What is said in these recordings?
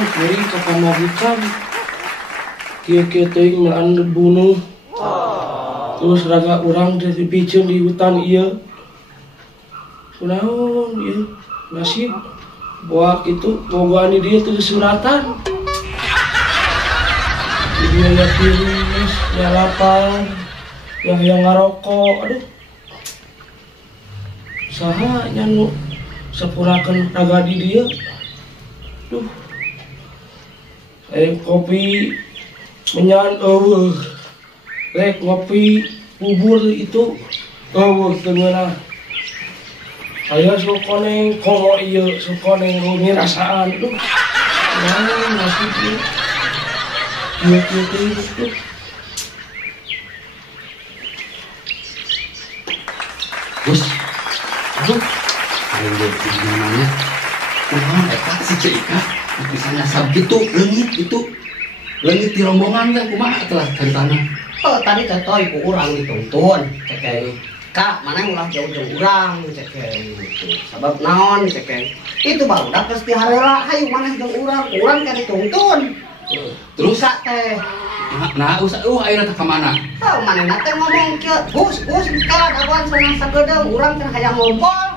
kiri ke pamajikan. Kia-kia teuing melaan dibunuh. Terus raga urang dipiceun di hutan ieu. Kunaon ieu? Nasib boa kitu bogoan di dieu teu suratan. Dia ya tiris, ya lapar, ya yang ngarokok, aduh. Saha nyanu sepurakeun raga di dieu. Duh. Kopi menyan eueuh. Rek ngopi bubur itu eueuh teu meunah. Aya sukoneng komo ieu, sukoneng rumi rasaan. Duh. Nah, nasib ieu. Ieu tuh. Bos. Aduh. Aing ge gimana? Kumaha eta si Cika? Bisa nyasar gitu, leungit gitu. Leungit di rombongan teh kumaha telah ceritana? Oh, tadi teh toy ku urang dituntun. Cekeng, Kak, mana yang ulah jauh-jauh urang, cekeng gitu. Sabab naon, cekeng. Itu baru dapet di harela, hayu mana jeung urang kan dituntun. Terus Kak teh, nah ayeuna teh ka mana? oh manehna teh ngomong kieu, Gus, kalau dagoan cenah sagedeung urang cenah hayang ngompol.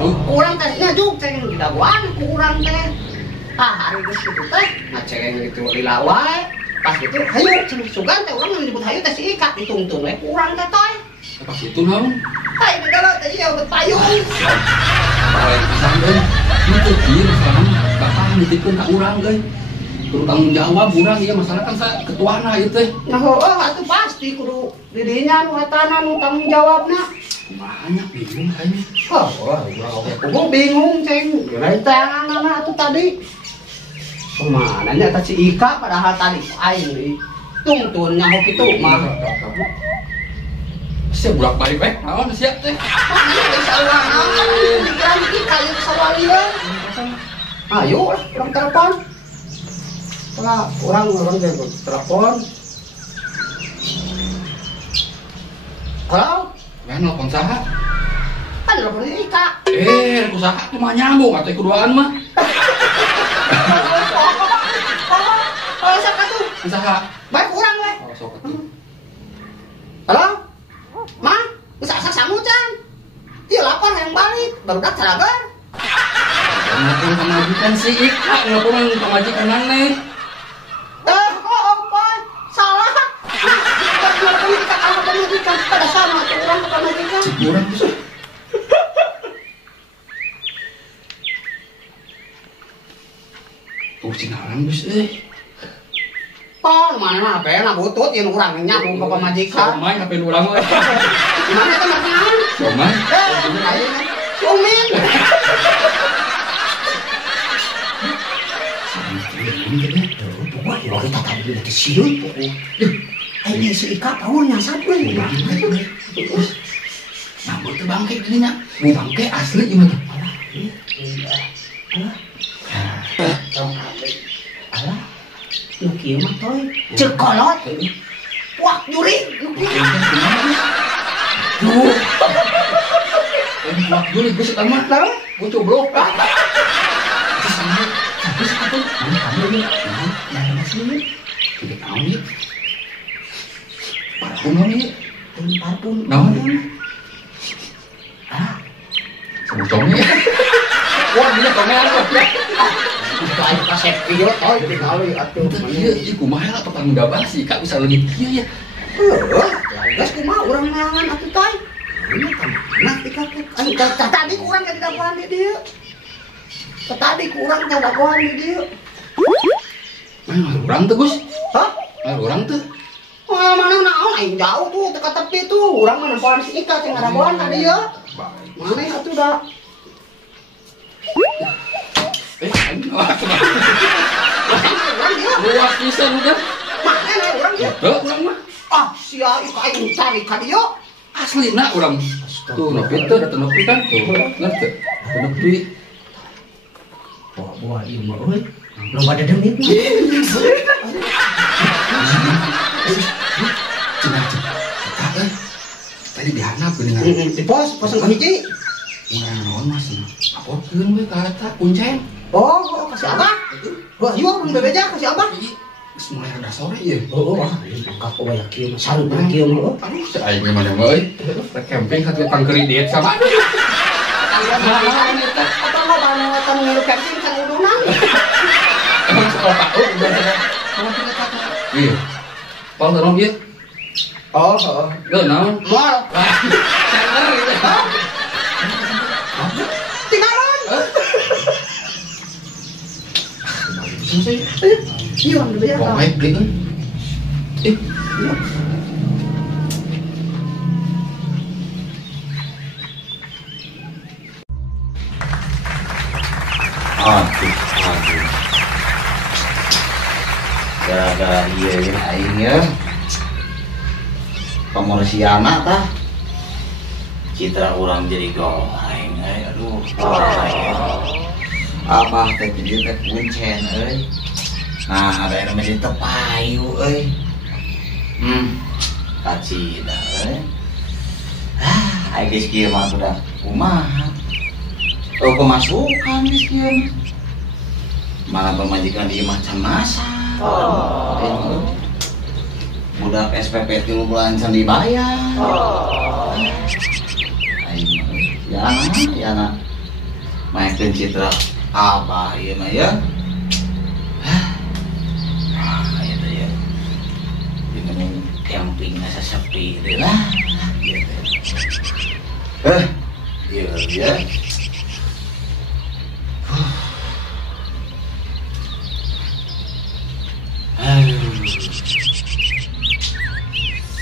Tuh, Urang teh nyajuk cekeng di dagoan ku urang teh. Hari geus kitu teh, nah cekeng itu lila wae. Pas itu hayu cenah sugan teh urang nyebut hayu teh si Ika dituntun we ku urang teh toy. pas itu naon? Hai di dalam teh ieu payung. Balik pisan deui. Itu kieu masalah bapak nitipkeun ka urang geus. Kudu tanggung jawab urang ieu masalah kan sa ketuana ieu teh. Nah, atuh pasti kudu di dinya nu etana nu tanggung jawabna. Kumaha nya bingung kayaknya. Urang oge kudu bingung ceng. Lain teanganna atuh tadi. Kemana nya eta si Ika padahal tadi aing deui. Tungtun nyaho kitu mah. Sia bolak-balik we, naon sia teh? Pikiran Ika ieu sawalieu. Ayo urang telepon. Orang telepon. Halo? Kan nelpon saha? Kan telepon Ika. Ku saha kumaha nyambung atuh kuduaan mah. Oh, siapa tuh? Saha? Baik urang we. Oh, sok atuh. Halo? Ma, geus asa samucan. Ieu lapar yang balik, barudak saragan. Nelpon pamajikan si Ika, nelpon pamajikan maneh. Salah. Pemajikan pada sama tuh orang ke pemajikan. Urang bisa. Cinaran bus Oh, mana apa ya? Butut yang orang nyambung ke pemajikan. Somai HP urang we. Gimana itu makan? Somai. Sumin. Pokoknya kita tadi udah disiun pokoknya. Ini si Ika tahun yang satu ini. Namun itu bangke gini nya. Mau bangke asli gimana? Alah, lu kieu mah toy. Cekolot. Wah, nyuri. Wah, dulu gue suka mah. Gue coblok. Terus apa? Kamu ini, yang masih Tidak tahu nih. Parfum nih. parfum. Naon? Sebutongnya. Wah, dia komean kok. Itu aja kaset video toy dikali atuh. Iya, kumaha lah petang gabah sih, Kak bisa lebih kieu ya. Geus kumaha urang neangan atuh toy. Ini kan nak dikakek. Tadi kurang ka dagoan di dieu. Tadi kurang ka dagoan di dieu. Urang tuh, Gus. Hah? Urang tuh. Oh, mana naon aing jauh tuh teka tepi tuh. Urang mah nempoan si Ika teh ngadagoan tadi ya. Mana atuh da? Luas pisan udah. Mana urang ya? Urang mah. Ah, sia Ika aing cari ka dieu. Aslina urang. Tuh, nepi teh, datang nepi kan tuh. Ngerti? Datang nepi. Bawa ieu mah euy. Belum ada demit mah. Tadi dihanap geuningan. Di pos ka hiji. Urang naon mas. Aporkeun we ka eta kuncen. Oh, kasih abah. Wah, iya orang bebeja kasih abah. Mulai ada sore ya. Oh, angkat kok banyak kieu mah sarut na kieu mah. Aduh, saya gimana euy. Camping ka tukang kredit sama. Apa mau banget ngilu camping kan udunan. Emang sekolah tahu iya. Pal terong ieu. Oh, Geuh naon? mal. Center gitu. Tinggalan. Sih. Iya orang bebeja. Kok baik gitu. Aduh. Gara-gara iya ya aing ya. Pemorsiana tah. Citra orang jadi goreng aduh. Abah teh jadi teh kuncen euy. Nah, ada yang namanya tepayu euy. Kacida euy. Aing geus kieu mah udah kumaha. Oh, kemasukan geus kieu mah. Malah pemajikan dia macam masa. Budak SPP 3 bulan can dibayar. Aing mah ya anak. Maekeun Citra apa ieu mah ya? Aya teh ya. Di mana camping asa sepi deui lah. Ieu ya.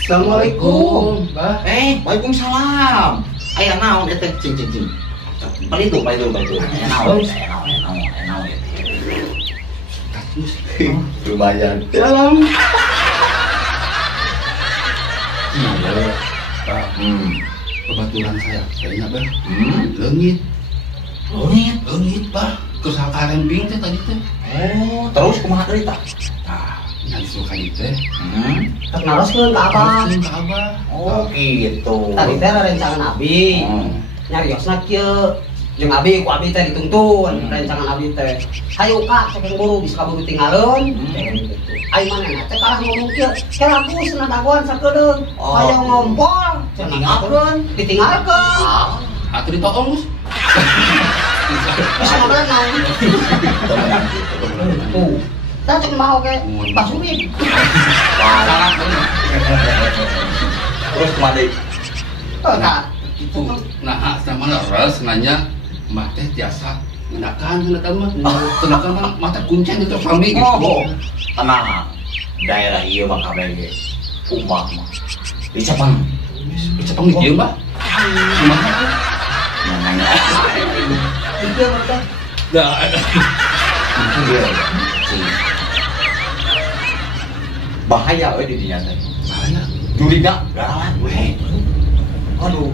Assalamualaikum. Mbah. Waalaikumsalam. Aya naon eta cing. Balitu. Aya naon. Lumayan. Dalam. Kebetulan saya kayaknya Bah. Leungit. Leungit Bah. Kusaha camping teh tadi teh. Oh, terus kumaha deui tah? Tah, ngan suka ieu teh. Ternaroskeun ka abah. Langsung ke Abah. Oh, gitu. Tadi teh rencangan abi. Nyariosna kieu. Jeung abi ku abi teh dituntun rencangan abi teh. Hayu Kak, saking buru bisa kaburu tinggalin. Ayo mana teh kalah ngomong kieu. Kira aku cenah dagoan sakedeung. Hayang ngompol, cenah ngakeun, ditinggalkeun. Atuh ditoong Gus. Bisa ngobrol naon? Tuh. Tah cek mau ke Basuki. Terus kumaha deui? Kak. Itu nah sama leres nanya Mbah teh tiasa ngendakan tenakan mah mata kuncen itu sami gitu. Oh, tenang. Daerah ieu mah kabeh ge umat mah. Di Cepang. Cepeng ieu Mbah. Kumaha tuh? Namanya. Iya betul. Da. Bahaya euy di dinya teh. Bahaya. Juriga galak we. Aduh.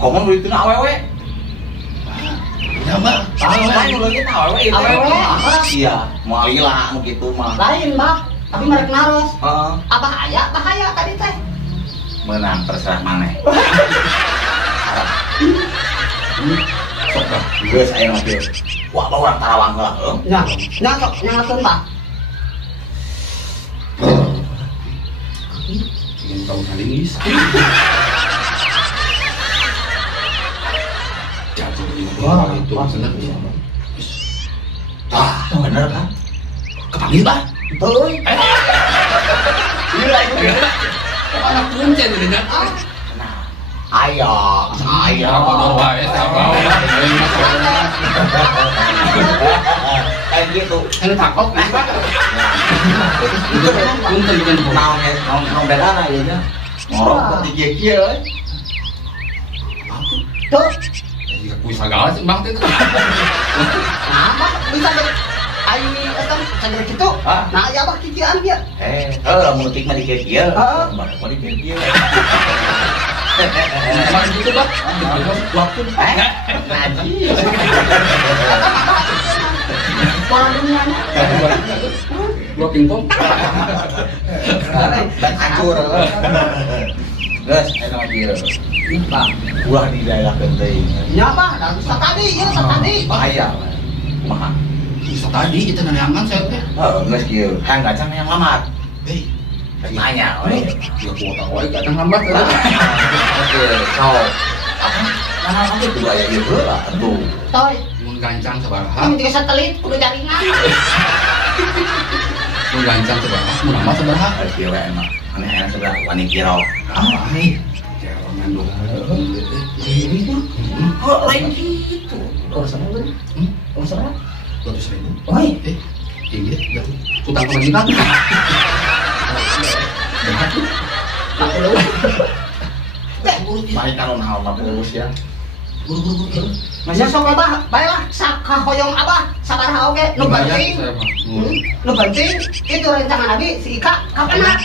Komo beli teu awewe. Ya Mbah. Lain ulah kita awewe itu. Awewe? Iya, moal lila nu kitu mah. Lain, Mbak. Tapi merek naros. Heeh. Abah aya bahaya tadi teh. Menang terserah maneh. Sok dah. Geus aya mah kieu. Wah, bae urang Tarawang heula, heuh. Nya, nya sok nyangakeun, Mbak. Ingin tahu salingis. Jatuh di mobil itu senang. Tah, bener kan? Kepanggil Bah. Euy. Ieu lagi. Anak kuncen ini nya. Ayo, ayo. Kodor wae sabar. Kayak gitu. Anu takok Bah. Itu punten kan Naon bedana ieu nya. Ngorok di kieu euy. Tuh. Jika kuis sagala sih Bang teh. Nah, Mbak bisa dari ai eta sagede kitu. Nah, ya Mbak kikian dia. Mun tik mah di kieu. Heeh. Mah di kieu. Emang gitu Bah. Waktu Ngaji. Orang dunianya. dua pingpong. Dan hancur. Guys, ayo ieu. Mbak, Ulah di daerah geuting. nya Mbak, dan tadi, ieu tadi. Bahaya. Kumaha? Bisa tadi kita neneangan saya teh. Geus kieu. Kang Gacang yang lamar. Hei, Nanya, oi. dia kuota oi datang lambat. Oke, so. Apa? Mana lagi tuh aya ieu heula atuh. Toy, Mun gancang sabaraha? kami tiga satelit kudu jaringan. Mun gancang sabaraha? Mun amat sabaraha? Kieu we emang. Ane aya sebelah wani kiro. Ai. Jangan dong. Kok lain gitu? Kau sama kan? Kau sama? 200.000. Oi, Iya, betul. Utang kebajikan. Baik kalau hal bagus ya. Buru-buru. masih sok abah, baiklah saka hoyong abah, sabaraha oge, nu penting. Nu penting itu rencangan abi si Ika kapan nak?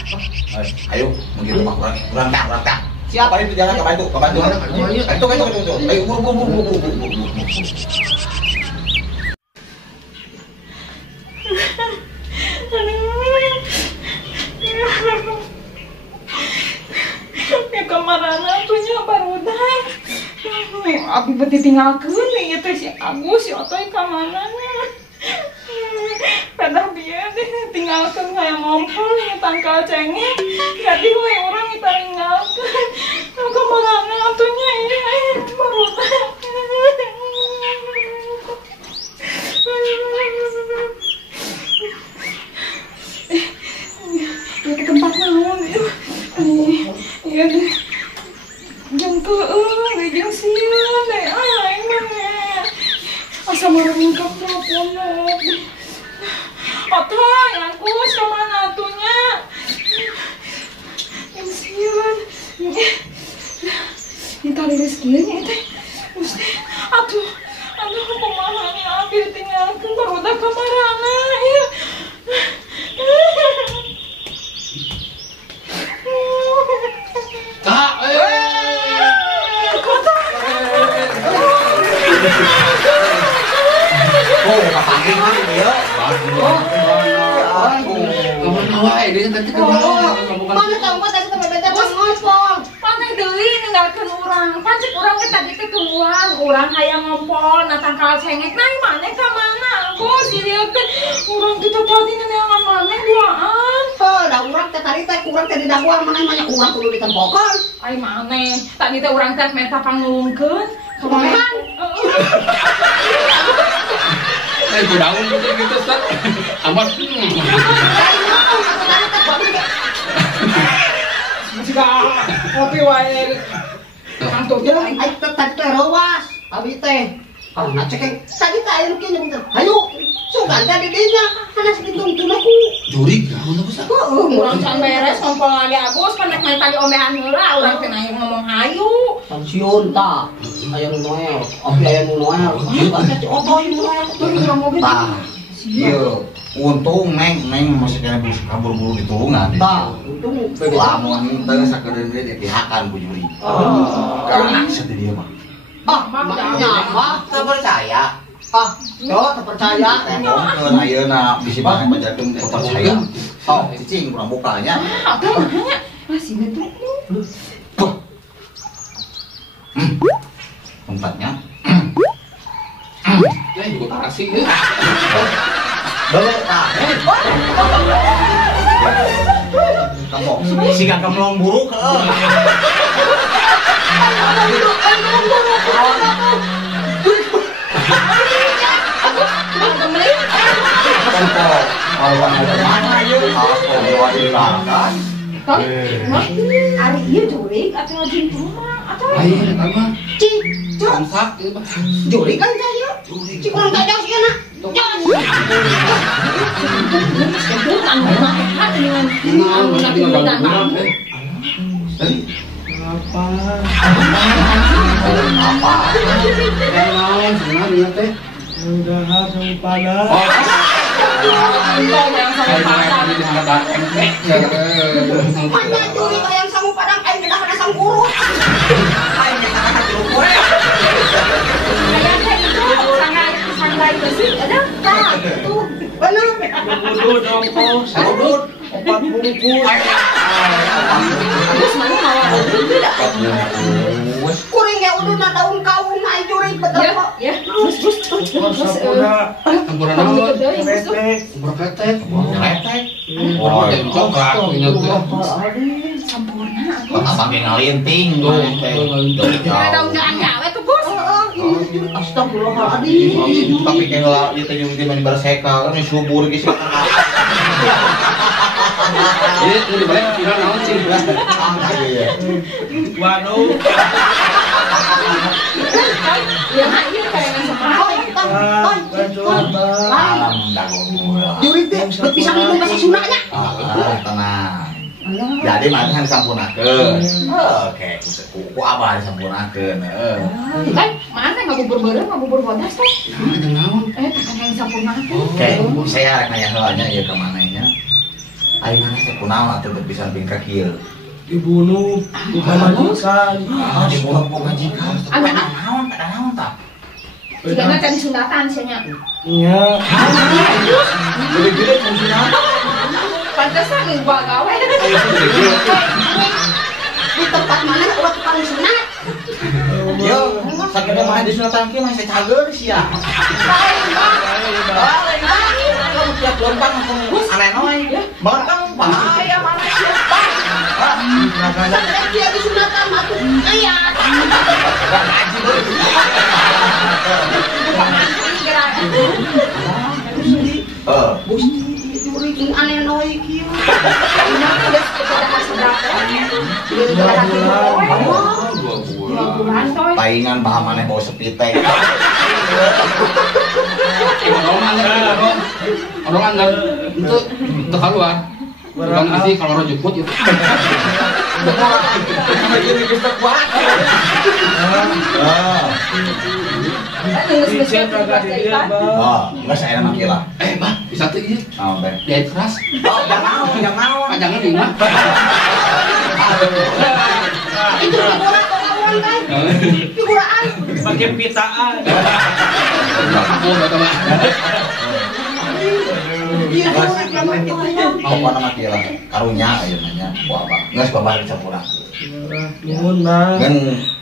Ayo, mungkin rumah kurang tak. Siap. Apa itu jalan ke bantu. Ayo, ayo, buru. Ya kamarana punya barudak. Abi beti tinggalkeun ieu teh si Agus si Otoy ka manana. Padahal dia deh tinggalkeun hayang ngompol nya tangkal cengeng. Jadi we urang kita tinggalkeun. Kamarana atunya ieu barudak. Ya ke tempat naon ya. Iya deh. Jeung teueung we jeung sieun deh. Ai mah. Asa marungkap teleponna. Atoy, aku samana atunya. Jeung sieun. Minta rezekinya teh. Gusti, atuh kumaha nya abi ditinggalkeun barudak ka marana ieu. Kak, Oh, kapanggil mah dia. kemana wae dia tadi Mana tahu mah tadi teman bete bos ngompol. Paneh deui ninggalkeun urang. Pancik urang teh tadi teh keluar, urang hayang ngompol, na tangkal cengek nah maneh ka mana? Bos ieu teh urang kita tadi neneangan maneh duaan. Da urang teh tadi teh urang teh di daguan mana banyak urang kudu ditempokan. Ai maneh, tadi teh urang teh menta pangulungkeun. Kumaha? itu daun gitu Ustaz. Amat. Jika kopi wae kantor Ya, ai tadi teh rawas, abi teh. Nah, cek tadi teh aya nu kieu bentar. Hayu, sugan teh di dinya, kana sakitu aku. Jurig, naon Ustaz? urang can beres ngompol lagi Agus kan main tadi omehan heula urang teh nanya ngomong hayu. Pensiun ta. Aya nu noel, abi aya nu noel. Baca ci otoy nu noel, tuh urang mobil. Tah. Iya, untung neng masih kena kabur-buru di turungan. Ta, untung Lamun teu sakedeun dia dipihakan ku juri. Karena sedih dia mah. makanya apa? Teu percaya. Yo, terpercaya. Ngomongkeun ayeuna bisi banget bajakeun teu percaya. Sok cicing kurang bukanya. Apa makanya masih betul. Tempatnya. Juga tarasi ya. Belum tah. Kamu siga kemlong buruk heuh. Mana yuk? Aku bawa di belakang. Ari ieu jurig atuh ngajin rumah atuh. Ayo tambah. Samsak, juri kan saya. Cik orang tak jauh sih nak. Apa? Naon sebenarnya teh? Udah sama panas. Mana juri yang sama padang air dah kena sang kurus. Ayo kita akan diukur ya. Kayak itu sangai besi ada tak? Tuh, benar. Udut dong kau, udut 4 bungkus. Terus mana mau udut tidak? Kuring ya udah na daun kaung ai juri Ya, Gus. Sampurna Sampurna naon? ketek. Sampurna ketek. Ngeretek. Oh, jadi coklat ini tuh. Sampurna. Abang yang ngalinting. Mudah-mudahan gawe tuh, Gus. Astagfirullahaladzim. Tapi kayak itu juga di mana berseka kan subur gitu. Ini mau dibalik kira naon sih? Waduh. Ya, iya kayak Alam dago. Jurit deh, bisa minum bahasa Sundanya. Tenang. Jadi mana disampurnakeun. Oke, ku abah disampurnakeun. mana ngabubur bodas teh. Ada naon? Takkan yang sampurna tuh. Oke, saya rek nanya heulanya ieu ka mana nya. Ari mana teh kunaon atuh teu bisa bingka kieu. Dibunuh bukan majikan. Dibunuh ku majikan. Agak Naon tah? Jika kan Sundatan nya. Iya. Gede-gede fungsinya. Pantesan gua gawe. Di tempat mana ulah paling sunat. Yo, sakit mah di sunatan kieu mah saya cager sia. Kalau tiap lompat langsung aneh noy. Barang bahaya mana siapa? Sampai dia di sunatan mah tuh. Iya. Gusti jurit aneh noy kieu. Paingan bahan maneh bawa sepitek. Orang anggar itu keluar. Orang isi kalau orang jemput itu. Dicet agak di dia, Bang. Oh, enggak saya nama kira. Bah, bisa tuh ini. Oh, baik. Diet keras. Oh, jangan mau. Jangan di mah. Itu figura kan? Figuraan. Pakai pitaan. Aku enggak tahu. Iya, jurit lama itu. Mau apa nama kira? Karunya ayo nanya. Wah, apa? Enggak sebabar dicampurakeun. Nuhun, Bang. Kan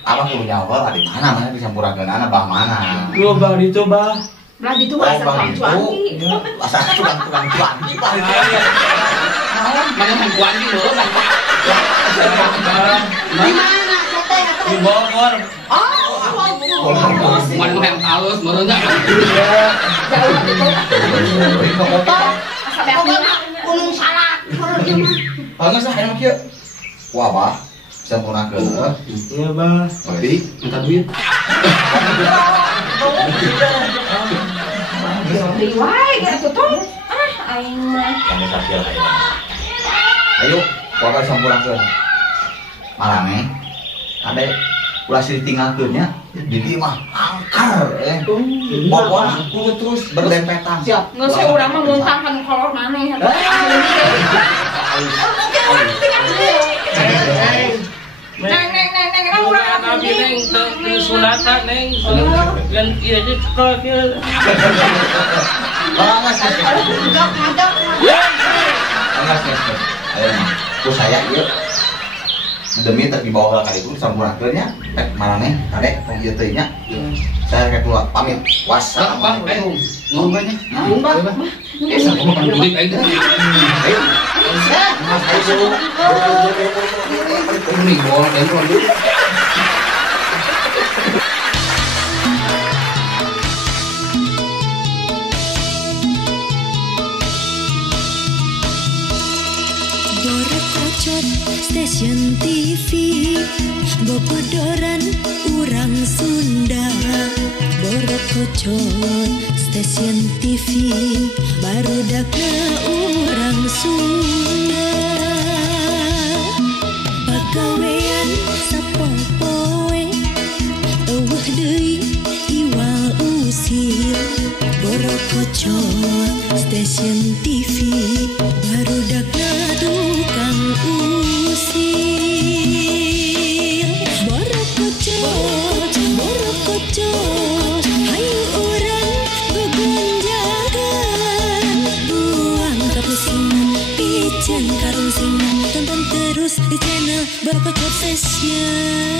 apa kurunya apa di mana dicampurakeun ana bah mana? Lu Bang itu, Bang. Belah itu mah asal cuanki. Asal tukang cuanki Pak. Mana yang kuanti loh, kan? Di mana? Teteh, Di Bogor. Mana yang halus, menurutnya. Gunung Salak. Banget lah enak kieu. Wah, Pak. Dicampurakeun. Iya, Bang. Tapi minta duit. Riwai gitu tuh. Aing mah. Kami sakil ayo. Ayo, kuota dicampurakeun. Malane. Ade ulah sih ditinggalkeunnya. Di dieu mah angkar pokoknya kudu terus berlempetan. Siap. Nggak sih urang mah muntah kan kolor maneh. Neng, urang Nabi neng di sunatan neng. Dan iya aja sekolah dia. Bangas. Ayo mah. Ku saya ieu demi tadi bawa kali itu sampurakeunnya maneh kadek tong ieu teh nya. Saya rek keluar pamit. Wassalamualaikum. Ngomongnya. Sama makan kulit aja. Ayo. Mas ayo. Ini gol dan gol. Borokocot stasiun TV Bobodoran urang Sunda. Borokocot stasiun TV barudakna urang Sunda. Pagawean sapopoe eueuh deui iwal usir. Borokocot stasiun TV barudakna tukang usir. Borokocot, borokocot, hayu urang begonjakan. Buang kapusingan, piceun karungsingan. Tonton terus di channel Borokocot Station.